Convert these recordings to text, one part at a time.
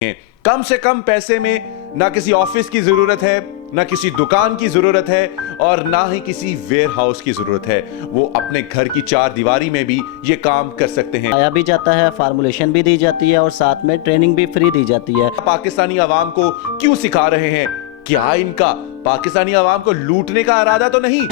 हैं। कम से कम पैसे में ना किसी ऑफिस की जरूरत है, ना किसी दुकान की जरूरत है और ना ही किसी वेयर हाउस की जरूरत है। वो अपने घर की चार दीवारी में भी ये काम कर सकते हैं। आया भी जाता है, फार्मूलेशन भी दी जाती है और साथ में ट्रेनिंग भी फ्री दी जाती है। पाकिस्तानी आवाम को क्यों सिखा रहे हैं? क्या इनका पाकिस्तानी आवाम को लूटने का इरादा तो नहीं?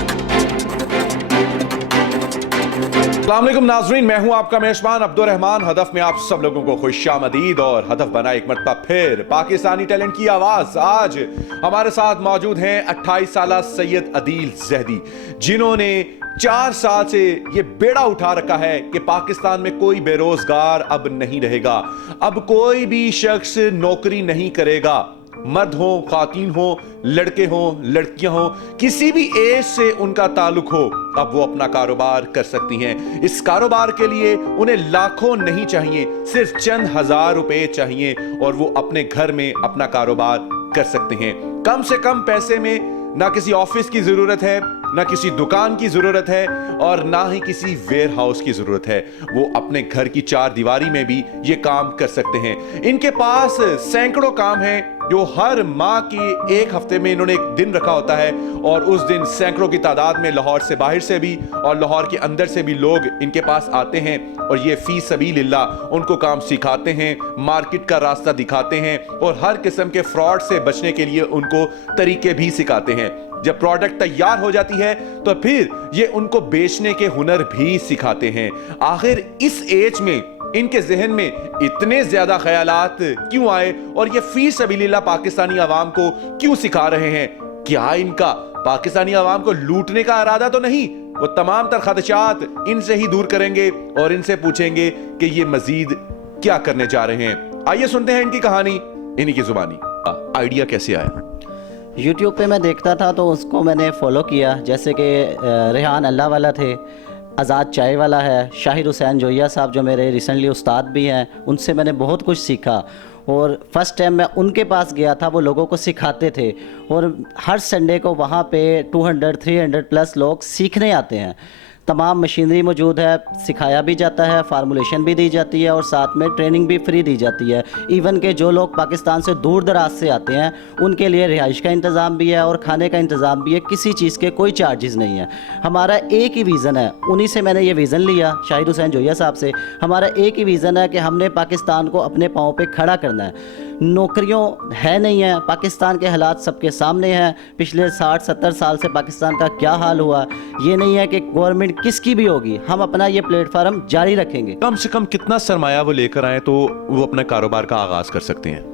अस्सलाम वालेकुम नाज़रीन, मैं हूं आपका मेजबान अब्दुल रहमान। हदफ में आप सब लोगों को खुशामदीद और हदफ बना एक मरतबा फिर पाकिस्तानी टैलेंट की आवाज। आज हमारे साथ मौजूद हैं 28 साल सैयद अदील ज़हदी, जिन्होंने 4 साल से ये बेड़ा उठा रखा है कि पाकिस्तान में कोई बेरोजगार अब नहीं रहेगा। अब कोई भी शख्स नौकरी नहीं करेगा, मर्द हो, खातून हो, लड़के हो, लड़कियां हो, किसी भी एज से उनका ताल्लुक हो, अब वो अपना कारोबार कर सकती हैं। इस कारोबार के लिए उन्हें लाखों नहीं चाहिए, सिर्फ चंद हजार रुपए चाहिए और वो अपने घर में अपना कारोबार कर सकते हैं। कम से कम पैसे में ना किसी ऑफिस की जरूरत है, ना किसी दुकान की जरूरत है और ना ही किसी वेयर हाउस की जरूरत है। वो अपने घर की चार दीवारी में भी ये काम कर सकते हैं। इनके पास सैकड़ों काम हैं जो हर माह के एक हफ्ते में इन्होंने एक दिन रखा होता है और उस दिन सैकड़ों की तादाद में लाहौर से बाहर से भी और लाहौर के अंदर से भी लोग इनके पास आते हैं और ये फी सबीलिल्लाह उनको काम सिखाते हैं, मार्केट का रास्ता दिखाते हैं और हर किस्म के फ्रॉड से बचने के लिए उनको तरीके भी सिखाते हैं। जब प्रोडक्ट तैयार हो जाती है तो फिर ये उनको बेचने के हुनर भी सिखाते हैं। आखिर इस एज में इनके जहन में इतने ज्यादा ख्यालात क्यों आए और ये फी सबीलिल्लाह पाकिस्तानी आवाम को क्यों सिखा रहे हैं? क्या इनका पाकिस्तानी आवाम को लूटने का इरादा तो नहीं? वो तमाम तर खदशात इनसे ही दूर करेंगे और इनसे पूछेंगे कि ये मजीद क्या करने जा रहे हैं। आइए सुनते हैं इनकी कहानी इन्हीं की जुबानी। आइडिया कैसे आया? यूट्यूब पे मैं देखता था तो उसको मैंने फॉलो किया, जैसे कि रेहान अल्लाह वाला थे, आज़ाद चाय वाला है, शाहिर हुसैन जोया साहब जो मेरे रिसेंटली उस्ताद भी हैं, उनसे मैंने बहुत कुछ सीखा। और फर्स्ट टाइम मैं उनके पास गया था, वो लोगों को सिखाते थे और हर संडे को वहाँ पे 200-300 प्लस लोग सीखने आते हैं। तमाम मशीनरी मौजूद है, सिखाया भी जाता है, फार्मूलेशन भी दी जाती है और साथ में ट्रेनिंग भी फ्री दी जाती है। इवन के जो लोग पाकिस्तान से दूर दराज से आते हैं उनके लिए रिहाइश का इंतज़ाम भी है और खाने का इंतज़ाम भी है। किसी चीज़ के कोई चार्जेस नहीं है। हमारा एक ही विज़न है, उन्हीं से मैंने ये विज़न लिया शाहिर हुसैन जोया साहब से। हमारा एक ही विज़न है कि हमने पाकिस्तान को अपने पाँव पे खड़ा करना है। नौकरियों है नहीं है, पाकिस्तान के हालात सबके सामने हैं। पिछले 60-70 साल से पाकिस्तान का क्या हाल हुआ, ये नहीं है कि गवर्नमेंट किसकी भी होगी, हम अपना ये प्लेटफार्म जारी रखेंगे। कम से कम कितना सरमाया वो लेकर आए तो वो अपने कारोबार का आगाज कर सकते हैं?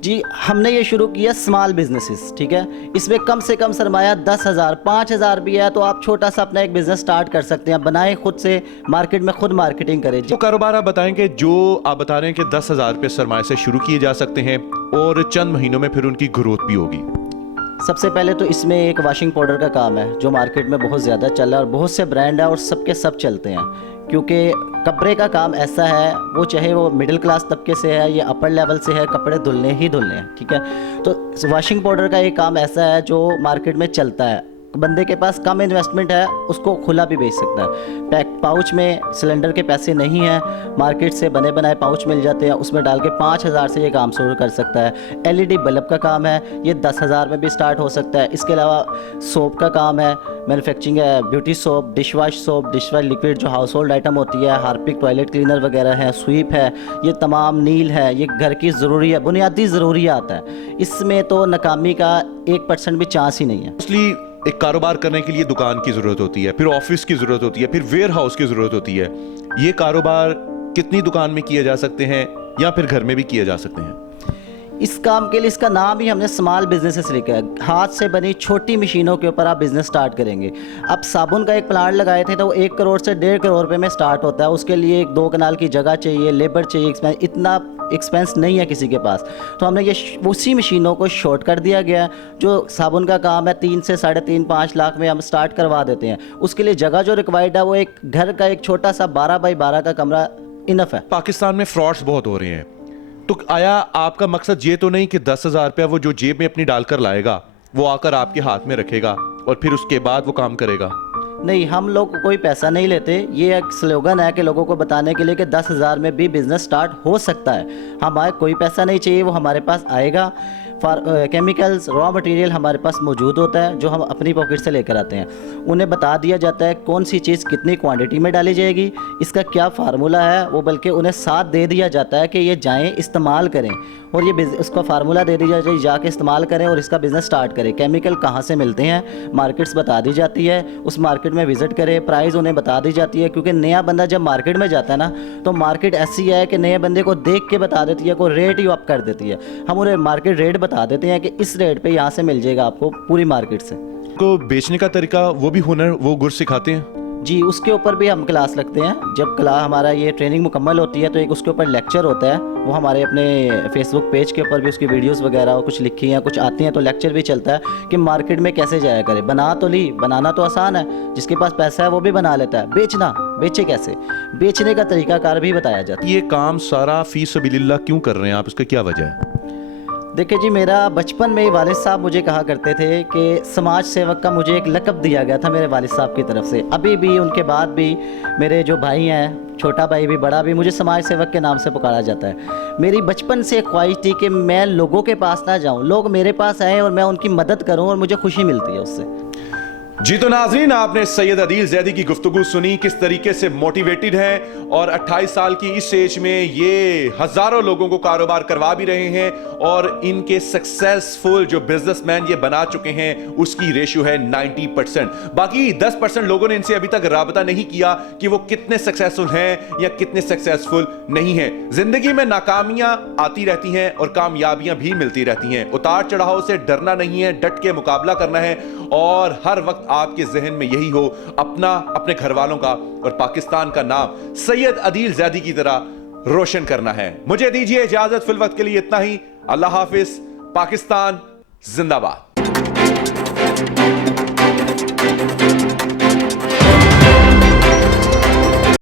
जी, हमने ये शुरू किया स्मॉल बिजनेसेस, ठीक है। इसमें कम से कम सरमाया 10,000 5,000 भी है तो आप छोटा सा अपना एक बिजनेस स्टार्ट कर सकते हैं। बनाएं खुद से, मार्केट में खुद मार्केटिंग करें। वो कारोबार आप बताएंगे जो आप बता रहे हैं कि 10,000 रुपये सरमाए से शुरू किए जा सकते हैं और चंद महीनों में फिर उनकी ग्रोथ भी होगी। सबसे पहले तो इसमें एक वॉशिंग पाउडर का काम है जो मार्केट में बहुत ज़्यादा चल रहा है और बहुत से ब्रांड है और सबके सब चलते हैं, क्योंकि कपड़े का काम ऐसा है, वो चाहे वो मिडिल क्लास तबके से है या अपर लेवल से है, कपड़े धुलने ही धुलने हैं, ठीक है। तो वॉशिंग पाउडर का एक काम ऐसा है जो मार्केट में चलता है। बंदे के पास कम इन्वेस्टमेंट है, उसको खुला भी बेच सकता है। पैक पाउच में सिलेंडर के पैसे नहीं हैं, मार्केट से बने बनाए पाउच मिल जाते हैं, उसमें डाल के 5,000 से ये काम शुरू कर सकता है। LED बल्ब का काम है, ये 10,000 में भी स्टार्ट हो सकता है। इसके अलावा सोप का काम है, मैन्युफैक्चरिंग है, beauty soap, dish wash liquid जो हाउस होल्ड आइटम होती है, हार्पिक टॉयलेट क्लीनर वगैरह है, स्वीप है, ये तमाम नील है, ये घर की ज़रूरी है, बुनियादी ज़रूरियात है। इसमें तो नाकामी का 1% भी चांस ही नहीं है। इसलिए एक कारोबार करने के लिए दुकान की जरूरत होती है, फिर ऑफिस की जरूरत होती है, फिर वेयर हाउस की जरूरत होती है। ये कारोबार कितनी दुकान में किए जा सकते हैं या फिर घर में भी किए जा सकते हैं? इस काम के लिए इसका नाम ही हमने स्मॉल बिजनेसेस लिखा है। हाथ से बनी छोटी मशीनों के ऊपर आप बिजनेस स्टार्ट करेंगे। अब साबुन का एक प्लांट लगाए थे तो वो 1 करोड़ से 1.5 करोड़ रुपए में स्टार्ट होता है। उसके लिए 2 कनाल की जगह चाहिए, लेबर चाहिए, एक्सपेंस, इतना एक्सपेंस नहीं है किसी के पास। तो हमने ये उसी मशीनों को शॉर्ट कर दिया गया है। जो साबुन का काम है 3 से 3.5-5 लाख में हम स्टार्ट करवा देते हैं। उसके लिए जगह जो रिक्वायर्ड है वो एक घर का एक छोटा सा 12 बाई 12 का कमरा इनफ है। पाकिस्तान में फ्रॉड्स बहुत हो रहे हैं, तो आया आपका मकसद ये तो नहीं कि 10,000 रुपया वो जो जेब में अपनी डालकर लाएगा वो आकर आपके हाथ में रखेगा और फिर उसके बाद वो काम करेगा? नहीं, हम लोग कोई पैसा नहीं लेते। ये एक स्लोगन है कि लोगों को बताने के लिए कि 10,000 में भी बिज़नेस स्टार्ट हो सकता है। हमारे कोई पैसा नहीं चाहिए, वो हमारे पास आएगा। केमिकल्स, रॉ मटेरियल हमारे पास मौजूद होता है जो हम अपनी पॉकेट से लेकर आते हैं। उन्हें बता दिया जाता है कौन सी चीज़ कितनी क्वांटिटी में डाली जाएगी, इसका क्या फार्मूला है, वो बल्कि उन्हें साथ दे दिया जाता है कि ये जाएं इस्तेमाल करें, और ये उसका फार्मूला दे दिया जाए, जाके इस्तेमाल करें और इसका बिज़नेस स्टार्ट करें। केमिकल कहाँ से मिलते हैं, मार्केट्स बता दी जाती है, उस मार्केट में विज़िट करें, प्राइस उन्हें बता दी जाती है। क्योंकि नया बंदा जब मार्केट में जाता है ना, तो मार्केट ऐसी है कि नए बंदे को देख के बता देती है, कोई रेट ही अप कर देती है। हम उन्हें मार्केट रेट बता देते हैं कि इस रेट पे यहाँ से मिल जाएगा आपको पूरी मार्केट से। को बेचने का तरीका, वो भी हुनर, वो गुर सिखाते हैं? जी, उसके ऊपर भी हम क्लास लगते हैं। जब क्लास हमारा ये ट्रेनिंग मुकम्मल होती है तो एक उसके ऊपर लेक्चर होता है। वो हमारे अपने फेसबुक पेज के ऊपर भी उसकी वीडियोस वगैरह कुछ लिखी हैं, कुछ आती हैं, तो लेक्चर भी चलता है कि मार्केट में कैसे जाया करे। बना तो ली, बनाना तो आसान है, जिसके पास पैसा है वो भी बना लेता है। बेचे कैसे, बेचने का तरीकाकार भी बताया जाता है। ये काम सारा फी सबिलिल्लाह क्यों कर रहे हैं आप, इसका क्या वजह है? देखिए जी, मेरा बचपन में ही वालिद साहब मुझे कहा करते थे कि समाज सेवक का मुझे एक लक़ब दिया गया था मेरे वालिद साहब की तरफ से। अभी भी, उनके बाद भी मेरे जो भाई हैं, छोटा भाई भी बड़ा भी, मुझे समाज सेवक के नाम से पुकारा जाता है। मेरी बचपन से ख्वाहिश थी कि मैं लोगों के पास ना जाऊं, लोग मेरे पास आएँ और मैं उनकी मदद करूं, और मुझे खुशी मिलती है उससे। जी तो नाज़रीन, आपने सैयद अदील ज़ैदी की गुफ्तगू सुनी, किस तरीके से मोटिवेटेड हैं और 28 साल की इस एज में ये हज़ारों लोगों को कारोबार करवा भी रहे हैं, और इनके सक्सेसफुल जो बिजनेसमैन ये बना चुके हैं उसकी रेशियो है 90%। बाकी 10% लोगों ने इनसे अभी तक राबता नहीं किया कि वो कितने सक्सेसफुल हैं या कितने सक्सेसफुल नहीं हैं। जिंदगी में नाकामियां आती रहती हैं और कामयाबियां भी मिलती रहती हैं। उतार चढ़ाव से डरना नहीं है, डट के मुकाबला करना है, और हर वक्त आपके जहन में यही हो, अपना, अपने घर वालों का और पाकिस्तान का नाम सैयद अदील ज़ैदी की तरह रोशन करना है। मुझे दीजिए इजाजत, फिल वक्त के लिए इतना ही। अल्लाह हाफिज। पाकिस्तान जिंदाबाद।